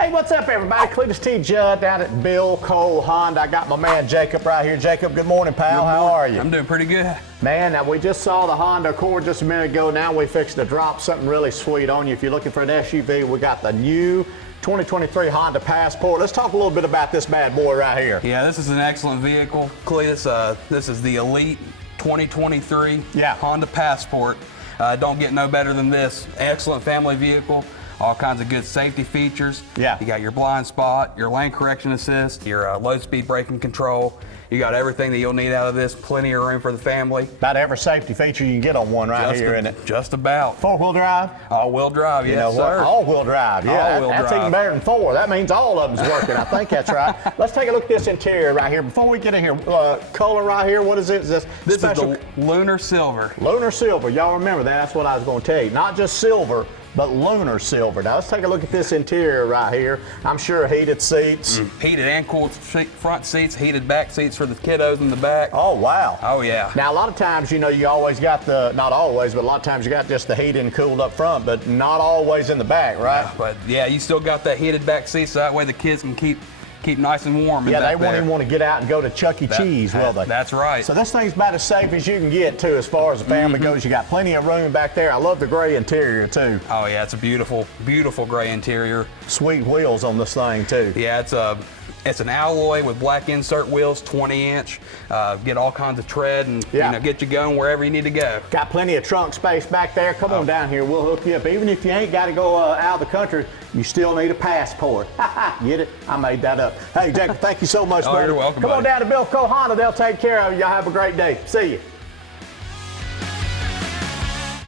Hey, what's up, everybody? Cletus T. Judd down at Bill Cole Honda. I got my man Jacob right here. Jacob, good morning, pal. How are you? I'm doing pretty good. Man, now we just saw the Honda Accord just a minute ago. Now we fixed to drop something really sweet on you. If you're looking for an SUV, we got the new 2023 Honda Passport. Let's talk a little bit about this bad boy right here. Yeah, this is an excellent vehicle. Cletus, this is the Elite 2023 Honda Passport. Don't get no better than this. Excellent family vehicle. All kinds of good safety features. Yeah. You got your blind spot, your lane correction assist, your low speed braking control. You got everything that you'll need out of this. Plenty of room for the family. About every safety feature you can get on one right here, isn't it? Just about. Four-wheel drive? All-wheel drive, You yes, know what? sir. All-wheel drive, yeah. All-wheel That's drive. even better than four. That means all of them's working. I think that's right. Let's take a look at this interior right here. Before we get in here, color right here, what is it? Is this special? Is the Lunar Silver. Lunar Silver. Y'all remember that. That's what I was going to tell you. Not just silver, but lunar silver. Now let's take a look at this interior right here. I'm sure heated seats. Heated and cooled front seats, heated back seats for the kiddos in the back. Oh, wow. Oh, yeah. Now, a lot of times, you know, you always got the, not always, but a lot of times you got just the heated and cooled up front, but not always in the back, right? But yeah, you still got that heated back seat, so that way the kids can keep nice and warm. Yeah, they won't even want to get out and go to Chuck E. Cheese, will they? That's right. So this thing's about as safe as you can get, too, as far as the family goes. You got plenty of room back there. I love the gray interior, too. Oh, yeah, it's a beautiful, beautiful gray interior. Sweet wheels on this thing, too. Yeah, it's an alloy with black insert wheels, 20-inch. Get all kinds of tread and you know, get you going wherever you need to go. Got plenty of trunk space back there. Come on down here. We'll hook you up. Even if you ain't got to go out of the country, you still need a passport. Get it? I made that up. Hey, Jacob, thank you so much, buddy. You're welcome, Come on down to Bill Cole Honda. They'll take care of you. Y'all have a great day. See you.